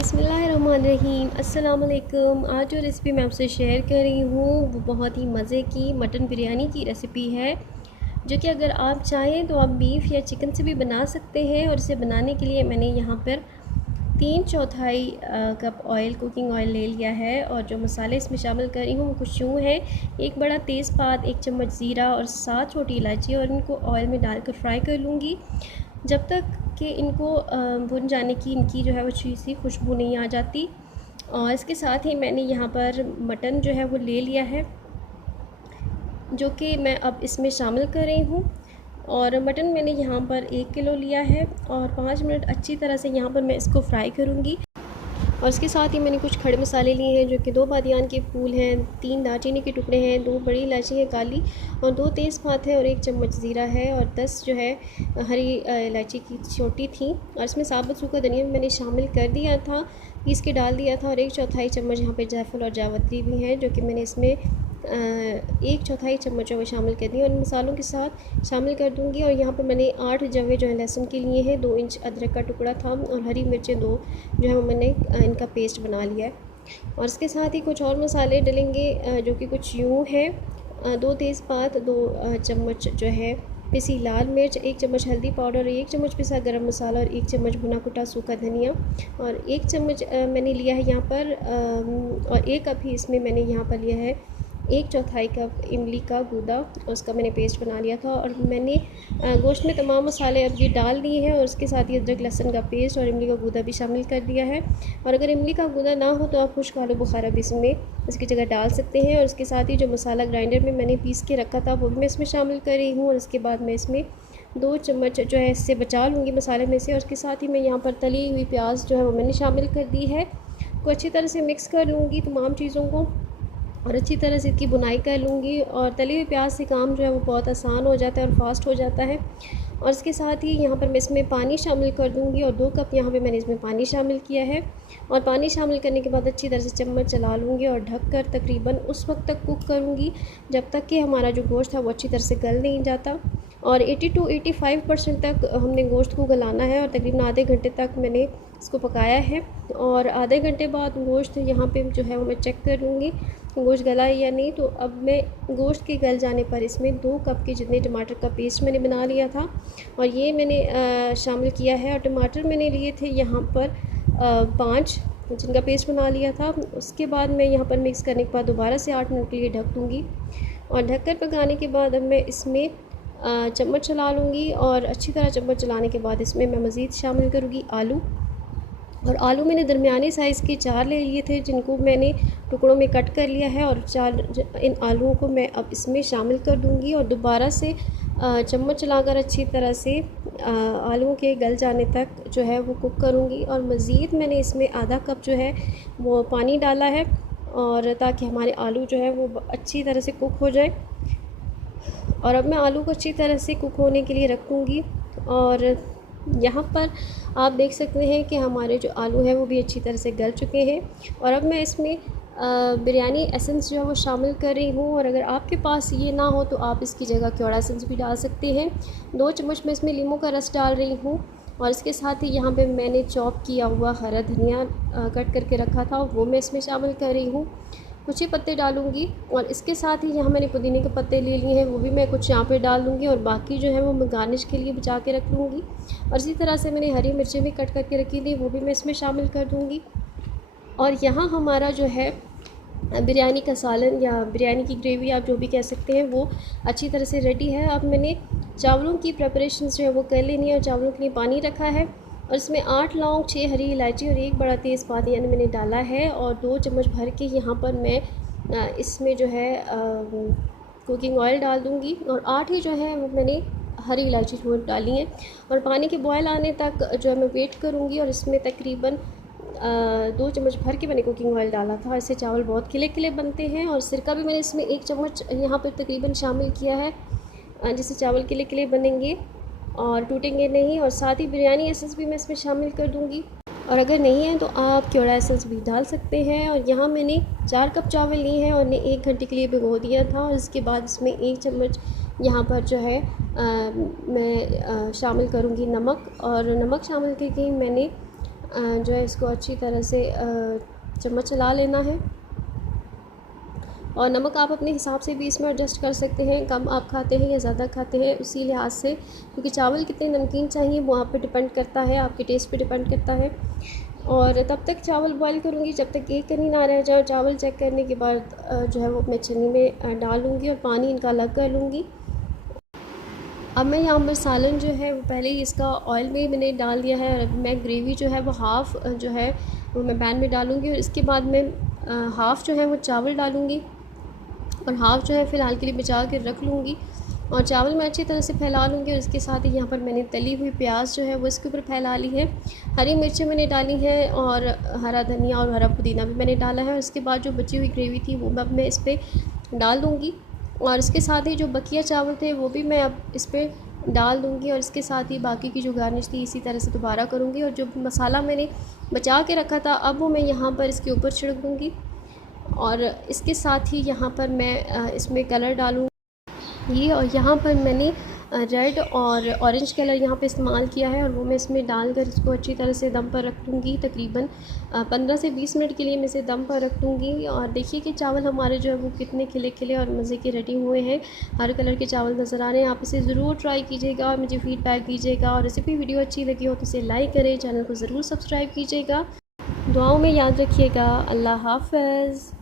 बिस्मिल्लाहिर्रहमानिर्रहीम। अस्सलाम वालेकुम। आज जो रेसिपी मैं आपसे शेयर कर रही हूँ वो बहुत ही मज़े की मटन बिरयानी की रेसिपी है, जो कि अगर आप चाहें तो आप बीफ या चिकन से भी बना सकते हैं। और इसे बनाने के लिए मैंने यहाँ पर 3/4 कप ऑयल, कुकिंग ऑयल ले लिया है। और जो मसाले इसमें शामिल कर रही हूँ वो कुछ यूँ है: एक बड़ा तेज़पात, 1 चम्मच ज़ीरा और 7 छोटी इलायची। और इनको ऑयल में डालकर फ्राई कर लूँगी जब तक कि इनको भुन जाने की इनकी जो है वो अच्छी सी खुशबू नहीं आ जाती। और इसके साथ ही मैंने यहाँ पर मटन जो है वो ले लिया है, जो कि मैं अब इसमें शामिल कर रही हूँ। और मटन मैंने यहाँ पर 1 किलो लिया है और 5 मिनट अच्छी तरह से यहाँ पर मैं इसको फ्राई करूँगी। और इसके साथ ही मैंने कुछ खड़े मसाले लिए हैं, जो कि 2 बादियान के फूल हैं, 3 दालचीनी के टुकड़े हैं, 2 बड़ी इलायची है काली और 2 तेज़पात है और 1 चम्मच ज़ीरा है और 10 जो है हरी इलायची की छोटी थी। और इसमें साबुत सूखा धनिया भी मैंने शामिल कर दिया था, पीस के डाल दिया था। और 1/4 चम्मच यहाँ पे जायफल और जावित्री भी है, जो कि मैंने इसमें 1/4 चम्मच जो है शामिल कर दी और मसालों के साथ शामिल कर दूंगी। और यहाँ पर मैंने 8 जवे जो है लहसुन के लिए हैं, 2 इंच अदरक का टुकड़ा था और हरी मिर्चें 2 जो है मैंने इनका पेस्ट बना लिया है। और इसके साथ ही कुछ और मसाले डलेंगे, जो कि कुछ यूँ हैं: 2 तेज़पात, 2 चम्मच जो है पिसी लाल मिर्च, 1 चम्मच हल्दी पाउडर, 1 चम्मच पिसा गरम मसाला और 1 चम्मच भुना कुटा सूखा धनिया। और 1 चम्मच मैंने लिया है यहाँ पर और 1 कप ही इसमें मैंने यहाँ पर लिया है 1/4 कप इमली का गूदा, उसका मैंने पेस्ट बना लिया था। और मैंने गोश्त में तमाम मसाले अब ये डाल दिए हैं और उसके साथ ही अदरक लहसुन का पेस्ट और इमली का गूदा भी शामिल कर दिया है। और अगर इमली का गूदा ना हो तो आप खुश्क आलू बुखारा भी इसमें इसकी जगह डाल सकते हैं। और उसके साथ ही जो मसाला ग्राइंडर में मैंने पीस के रखा था वो भी मैं इसमें शामिल कर रही हूँ। और इसके बाद मैं इसमें 2 चम्मच जो है इससे बचा लूँगी मसाले में से। और उसके साथ ही मैं यहाँ पर तली हुई प्याज जो है वो मैंने शामिल कर दी है, को अच्छी तरह से मिक्स कर लूँगी तमाम चीज़ों को और अच्छी तरह से इसकी बुनाई कर लूँगी। और तली हुई प्याज से काम जो है वो बहुत आसान हो जाता है और फास्ट हो जाता है। और इसके साथ ही यहाँ पर मैं इसमें पानी शामिल कर दूँगी और 2 कप यहाँ पे मैंने इसमें पानी शामिल किया है। और पानी शामिल करने के बाद अच्छी तरह से चम्मच चला लूँगी और ढककर तकरीबन उस वक्त तक कुक करूँगी जब तक कि हमारा जो गोश्त है वो अच्छी तरह से गल नहीं जाता। और 80 to 85% तक हमने गोश्त को गलाना है और तकरीबन आधे घंटे तक मैंने इसको पकाया है। और आधे घंटे बाद गोश्त यहाँ पे जो है वो मैं चेक कर लूँगी गोश्त गला है या नहीं। तो अब मैं गोश्त के गल जाने पर इसमें 2 कप के जितने टमाटर का पेस्ट मैंने बना लिया था और ये मैंने शामिल किया है। और टमाटर मैंने लिए थे यहाँ पर 5, जिनका पेस्ट बना लिया था। उसके बाद मैं यहाँ पर मिक्स करने के बाद दोबारा से 8 मिनट के लिए ढक दूँगी। और ढककर पकाने के बाद अब मैं इसमें चम्मच चला लूँगी और अच्छी तरह चम्मच चलाने के बाद इसमें मैं मज़ीद शामिल करूँगी आलू। और आलू मैंने दरमियाने साइज़ के 4 ले लिए थे, जिनको मैंने टुकड़ों में कट कर लिया है। और 4 इन आलूओं को मैं अब इसमें शामिल कर दूँगी और दोबारा से चम्मच चलाकर अच्छी तरह से आलूओं के गल जाने तक जो है वो कुक करूँगी। और मज़ीद मैंने इसमें आधा कप जो है वो पानी डाला है, और ताकि हमारे आलू जो है वो अच्छी तरह से कुक हो जाए। और अब मैं आलू को अच्छी तरह से कुक होने के लिए रखूँगी। और यहाँ पर आप देख सकते हैं कि हमारे जो आलू हैं वो भी अच्छी तरह से गल चुके हैं। और अब मैं इसमें बिरयानी एसेंस जो है वो शामिल कर रही हूँ। और अगर आपके पास ये ना हो तो आप इसकी जगह क्योड़ा एसेंस भी डाल सकते हैं। 2 चम्मच मैं इसमें लीमू का रस डाल रही हूँ। और इसके साथ ही यहाँ पे मैंने चॉप किया हुआ हरा धनिया कट करके रखा था वो मैं इसमें शामिल कर रही हूँ। कुछ ही पत्ते डालूँगी और इसके साथ ही यहाँ मैंने पुदीने के पत्ते ले लिए हैं, वो भी मैं कुछ यहाँ पे डाल दूँगी और बाकी जो है वो मैं गार्निश के लिए बचा के रख लूँगी। और इसी तरह से मैंने हरी मिर्चें भी कट करके रखी थी, वो भी मैं इसमें शामिल कर दूँगी। और यहाँ हमारा जो है बिरयानी का सालन या बिरयानी की ग्रेवी आप जो भी कह सकते हैं वो अच्छी तरह से रेडी है। अब मैंने चावलों की प्रेपरेशन जो है वो कर लेनी है और चावलों के लिए पानी रखा है। और इसमें 8 लौंग, 6 हरी इलायची और 1 बड़ा तेज़पात यानी मैंने डाला है। और 2 चम्मच भर के यहाँ पर मैं इसमें जो है कुकिंग ऑयल डाल दूँगी। और 8 ही जो है वो मैंने हरी इलायची छोड़ डाली हैं। और पानी के बॉयल आने तक जो है मैं वेट करूँगी। और इसमें तकरीबन 2 चम्मच भर के मैंने कुकिंग ऑयल डाला था, इससे चावल बहुत खिले खिले बनते हैं। और सिरका भी मैंने इसमें 1 चम्मच यहाँ पर तकरीबन शामिल किया है, जिससे चावल खिले खिले बनेंगे और टूटेंगे नहीं। और साथ ही बिरयानी एसेंस भी मैं इसमें शामिल कर दूँगी। और अगर नहीं है तो आप क्योड़ा एसेंस भी डाल सकते हैं। और यहाँ मैंने 4 कप चावल लिए हैं और इन्हें 1 घंटे के लिए भिगो दिया था। और इसके बाद इसमें 1 चम्मच यहाँ पर जो है मैं शामिल करूँगी नमक। और नमक शामिल करके मैंने जो है इसको अच्छी तरह से चम्मच चला लेना है। और नमक आप अपने हिसाब से भी इसमें एडजस्ट कर सकते हैं, कम आप खाते हैं या ज़्यादा खाते हैं उसी लिहाज से, क्योंकि चावल कितने नमकीन चाहिए वो आप पे डिपेंड करता है, आपके टेस्ट पे डिपेंड करता है। और तब तक चावल बॉईल करूँगी जब तक एक कनी ना रह जाए। चावल चेक करने के बाद जो है वो मैं छन्नी में डाल लूँगी और पानी इनका अलग कर लूँगी। अब मैं यहाँ पर सालन जो है वो पहले ही इसका ऑयल में मैंने डाल दिया है, और अब मैं ग्रेवी जो है वो हाफ़ जो है वो मैं पैन में डालूँगी, और इसके बाद मैं हाफ़ जो है वो चावल डालूँगी और हाफ़ जो है फ़िलहाल के लिए बचा के रख लूँगी। और चावल मैं अच्छी तरह से फैला लूँगी, और इसके साथ ही यहाँ पर मैंने तली हुई प्याज जो है वो इसके ऊपर फैला ली है। हरी मिर्चें मैंने डाली हैं और हरा धनिया और हरा पुदीना भी मैंने डाला है। और इसके बाद जो बची हुई ग्रेवी थी वो अब मैं इस पर डाल दूँगी, और इसके साथ ही जो बकिया चावल थे वो भी मैं अब इस पर डाल दूँगी, और इसके साथ ही बाकी की जो गार्निश थी इसी तरह से दोबारा करूँगी। और जो मसाला मैंने बचा के रखा था अब वो मैं यहाँ पर इसके ऊपर छिड़क दूँगी, और इसके साथ ही यहाँ पर मैं इसमें कलर डालूँगी। और यहाँ पर मैंने रेड और ऑरेंज कलर यहाँ पे इस्तेमाल किया है, और वो मैं इसमें डालकर इसको अच्छी तरह से दम पर रख दूँगी। तकरीबन 15 से 20 मिनट के लिए मैं इसे दम पर रख दूँगी। और देखिए कि चावल हमारे जो है वो कितने खिले खिले और मज़े के रेडी हुए हैं, हर कलर के चावल नज़र आ रहे हैं। आप इसे ज़रूर ट्राई कीजिएगा और मुझे फ़ीडबैक दीजिएगा, और रेसिपी वीडियो अच्छी लगी हो तो इसे लाइक करें, चैनल को ज़रूर सब्सक्राइब कीजिएगा। दुआओं में याद रखिएगा। अल्लाह हाफ़िज़।